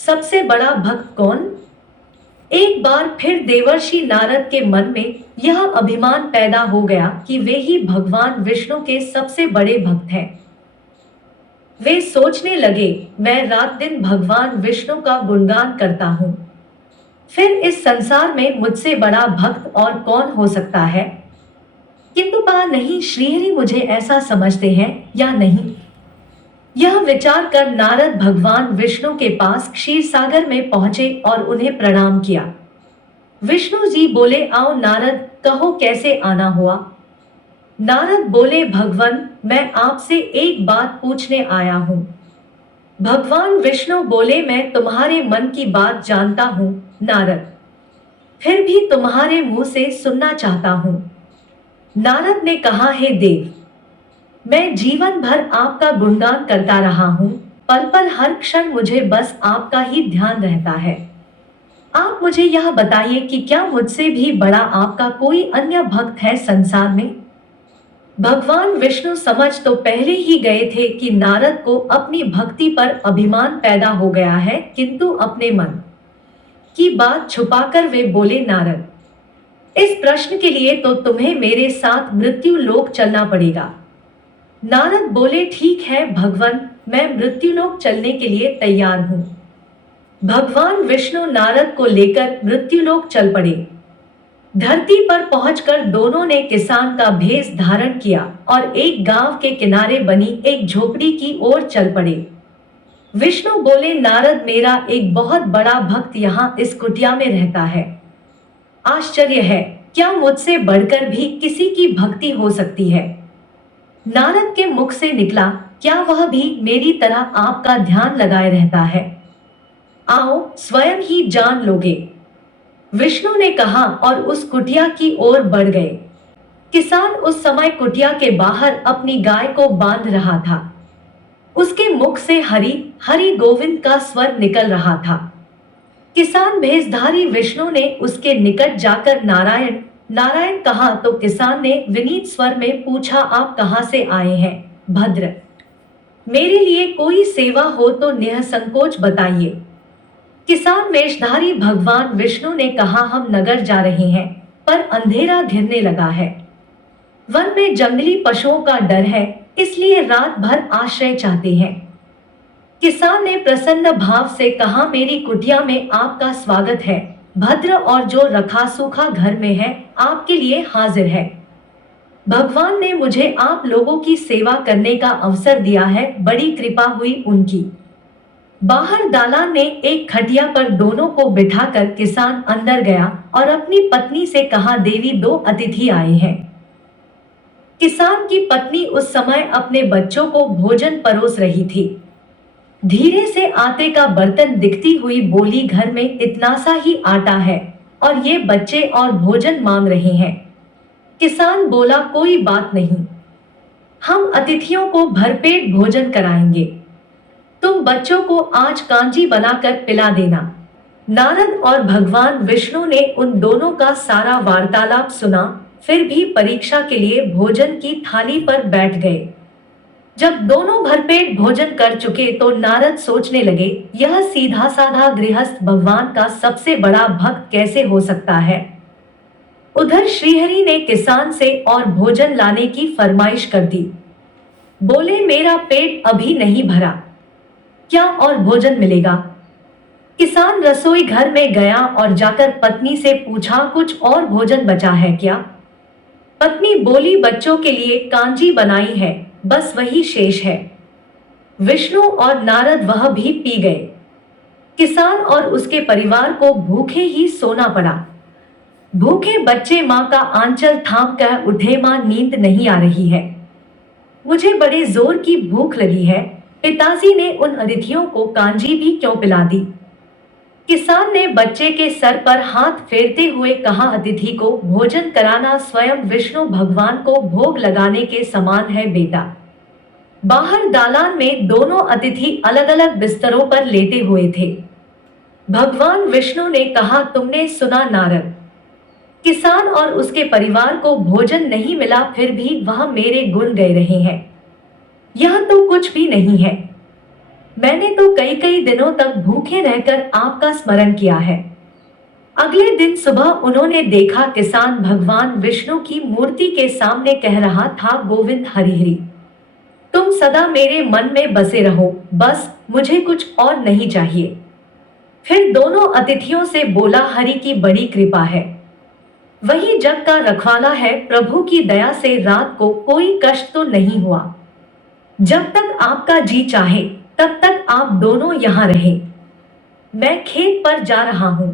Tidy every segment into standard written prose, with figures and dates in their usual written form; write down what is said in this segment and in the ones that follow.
सबसे बड़ा भक्त कौन? एक बार फिर देवर्षि नारद के मन में यह अभिमान पैदा हो गया कि वे ही भगवान विष्णु के सबसे बड़े भक्त हैं। वे सोचने लगे, मैं रात दिन भगवान विष्णु का गुणगान करता हूँ, फिर इस संसार में मुझसे बड़ा भक्त और कौन हो सकता है? किंतु पता नहीं श्रीहरि मुझे ऐसा समझते हैं या नहीं। यह विचार कर नारद भगवान विष्णु के पास क्षीर सागर में पहुंचे और उन्हें प्रणाम किया। विष्णु जी बोले, आओ नारद, कहो कैसे आना हुआ? नारद बोले, भगवान मैं आपसे एक बात पूछने आया हूँ। भगवान विष्णु बोले, मैं तुम्हारे मन की बात जानता हूँ नारद, फिर भी तुम्हारे मुंह से सुनना चाहता हूँ। नारद ने कहा, हे देव, मैं जीवन भर आपका गुणगान करता रहा हूँ, पल पल हर क्षण मुझे बस आपका ही ध्यान रहता है। आप मुझे यह बताइए कि क्या मुझसे भी बड़ा आपका कोई अन्य भक्त है संसार में? भगवान विष्णु समझ तो पहले ही गए थे कि नारद को अपनी भक्ति पर अभिमान पैदा हो गया है, किंतु अपने मन की बात छुपाकर वे बोले, नारद, इस प्रश्न के लिए तो तुम्हें मेरे साथ मृत्यु लोक चलना पड़ेगा। नारद बोले, ठीक है भगवान, मैं मृत्युलोक चलने के लिए तैयार हूँ। भगवान विष्णु नारद को लेकर मृत्युलोक चल पड़े। धरती पर पहुंचकर दोनों ने किसान का भेष धारण किया और एक गांव के किनारे बनी एक झोपड़ी की ओर चल पड़े। विष्णु बोले, नारद, मेरा एक बहुत बड़ा भक्त यहाँ इस कुटिया में रहता है। आश्चर्य है, क्या मुझसे बढ़कर भी किसी की भक्ति हो सकती है? नारद के मुख से निकला, क्या वह भी मेरी तरह आपका ध्यान लगाए रहता है? आओ स्वयं ही जान लोगे। विष्णु ने कहा और उस कुटिया की ओर बढ़ गए। किसान उस समय कुटिया के बाहर अपनी गाय को बांध रहा था। उसके मुख से हरि हरि गोविंद का स्वर निकल रहा था। किसान भेषधारी विष्णु ने उसके निकट जाकर नारायण नारायण कहा तो किसान ने विनीत स्वर में पूछा, आप कहां से आए हैं भद्र? मेरे लिए कोई सेवा हो तो निसंकोच बताइए। किसान वेशधारी भगवान विष्णु ने कहा, हम नगर जा रहे हैं, पर अंधेरा घिरने लगा है। वन में जंगली पशुओं का डर है, इसलिए रात भर आश्रय चाहते हैं। किसान ने प्रसन्न भाव से कहा, मेरी कुटिया में आपका स्वागत है भद्र, और जो रखा सूखा घर में है आपके लिए हाजिर है। भगवान ने मुझे आप लोगों की सेवा करने का अवसर दिया है, बड़ी कृपा हुई उनकी। बाहर दालान ने एक खटिया पर दोनों को बिठाकर किसान अंदर गया और अपनी पत्नी से कहा, देवी, दो अतिथि आए हैं। किसान की पत्नी उस समय अपने बच्चों को भोजन परोस रही थी। धीरे से आटे का बर्तन दिखती हुई बोली, घर में इतना सा ही आटा है और ये बच्चे और भोजन मांग रहे हैं। किसान बोला, कोई बात नहीं, हम अतिथियों को भरपेट भोजन कराएंगे। तुम बच्चों को आज कांजी बनाकर पिला देना। नारद और भगवान विष्णु ने उन दोनों का सारा वार्तालाप सुना, फिर भी परीक्षा के लिए भोजन की थाली पर बैठ गए। जब दोनों भरपेट भोजन कर चुके तो नारद सोचने लगे, यह सीधा साधा गृहस्थ भगवान का सबसे बड़ा भक्त कैसे हो सकता है। उधर श्रीहरि ने किसान से और भोजन लाने की फरमाइश कर दी। बोले, मेरा पेट अभी नहीं भरा, क्या और भोजन मिलेगा? किसान रसोई घर में गया और जाकर पत्नी से पूछा, कुछ और भोजन बचा है क्या? पत्नी बोली, बच्चों के लिए कांजी बनाई है, बस वही शेष है। विष्णु और नारद वह भी पी गए। किसान और उसके परिवार को भूखे ही सोना पड़ा। भूखे बच्चे माँ का आंचल थाम कर उठे, माँ नींद नहीं आ रही है, मुझे बड़े जोर की भूख लगी है। पिताजी ने उन अतिथियों को कांजी भी क्यों पिला दी? किसान ने बच्चे के सर पर हाथ फेरते हुए कहा, अतिथि को भोजन कराना स्वयं विष्णु भगवान को भोग लगाने के समान है बेटा। बाहर दालान में दोनों अतिथि अलग अलग बिस्तरों पर लेटे हुए थे। भगवान विष्णु ने कहा, तुमने सुना नारद, किसान और उसके परिवार को भोजन नहीं मिला, फिर भी वह मेरे गुण गा रहे हैं। यह तो कुछ भी नहीं है। मैंने तो कई कई दिनों तक भूखे रहकर आपका स्मरण किया है। अगले दिन सुबह उन्होंने देखा किसान भगवान विष्णु की मूर्ति के सामने कह रहा था, गोविंद हरि हरि, तुम सदा मेरे मन में बसे रहो, बस मुझे कुछ और नहीं चाहिए। फिर दोनों अतिथियों से बोला, हरि की बड़ी कृपा है, वही जग का रखवाला है, प्रभु की दया से रात को कोई कष्ट तो नहीं हुआ। जब तक आपका जी चाहे तब तक आप दोनों यहाँ रहे। मैं खेत पर जा रहा हूँ।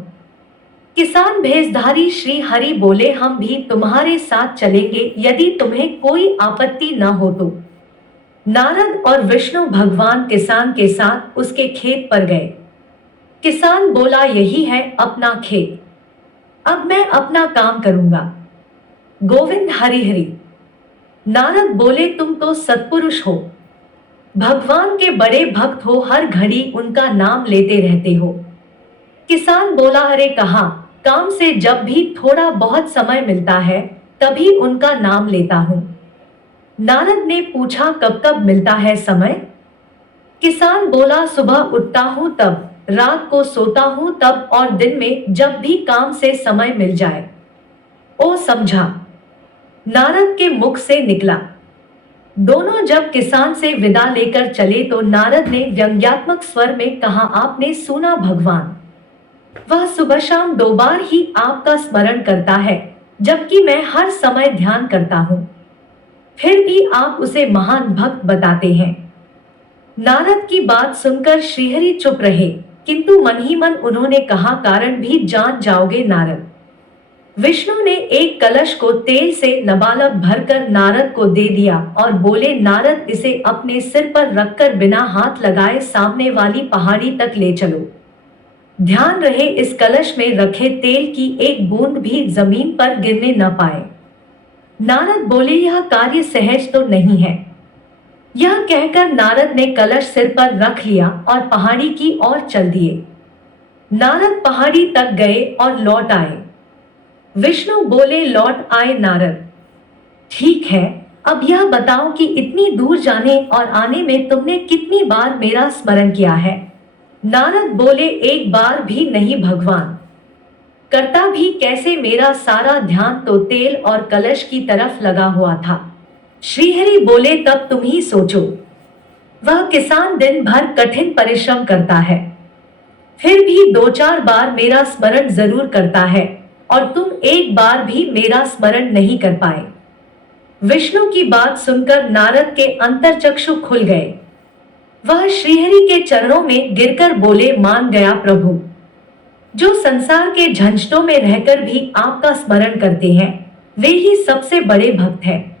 किसान भेषधारी श्री हरि बोले, हम भी तुम्हारे साथ चलेंगे यदि तुम्हें कोई आपत्ति न हो तो। नारद और विष्णु भगवान किसान के साथ उसके खेत पर गए। किसान बोला, यही है अपना खेत, अब मैं अपना काम करूंगा। गोविंद हरि हरि। नारद बोले, तुम तो सत्पुरुष हो, भगवान के बड़े भक्त हो, हर घड़ी उनका नाम लेते रहते हो। किसान बोला, अरे कहाँ, काम से जब भी थोड़ा बहुत समय मिलता है तभी उनका नाम लेता हूँ। नारद ने पूछा, कब कब मिलता है समय? किसान बोला, सुबह उठता हूँ तब, रात को सोता हूँ तब, और दिन में जब भी काम से समय मिल जाए। ओ समझा, नारद के मुख से निकला। दोनों जब किसान से विदा लेकर चले तो नारद ने व्यंग्यात्मक स्वर में कहा, आपने सुना भगवान, वह सुबह शाम 2 बार ही आपका स्मरण करता है, जबकि मैं हर समय ध्यान करता हूँ, फिर भी आप उसे महान भक्त बताते हैं। नारद की बात सुनकर श्रीहरि चुप रहे, किंतु मन ही मन उन्होंने कहा, कारण भी जान जाओगे नारद। विष्णु ने एक कलश को तेल से लबालब भरकर नारद को दे दिया और बोले, नारद इसे अपने सिर पर रखकर बिना हाथ लगाए सामने वाली पहाड़ी तक ले चलो। ध्यान रहे इस कलश में रखे तेल की एक बूंद भी जमीन पर गिरने न पाए। नारद बोले, यह कार्य सहज तो नहीं है। यह कहकर नारद ने कलश सिर पर रख लिया और पहाड़ी की ओर चल दिए। नारद पहाड़ी तक गए और लौट आए। विष्णु बोले, लौट आए नारद, ठीक है, अब यह बताओ कि इतनी दूर जाने और आने में तुमने कितनी बार मेरा स्मरण किया है? नारद बोले, एक बार भी नहीं भगवान, करता भी कैसे, मेरा सारा ध्यान तो तेल और कलश की तरफ लगा हुआ था। श्रीहरि बोले, तब तुम ही सोचो, वह किसान दिन भर कठिन परिश्रम करता है, फिर भी 2-4 बार मेरा स्मरण जरूर करता है, और तुम एक बार भी मेरा स्मरण नहीं कर पाए। विष्णु की बात सुनकर नारद के अंतर्चक्षु खुल गए। वह श्रीहरि के चरणों में गिरकर बोले, मान गया प्रभु, जो संसार के झंझटों में रहकर भी आपका स्मरण करते हैं वे ही सबसे बड़े भक्त हैं।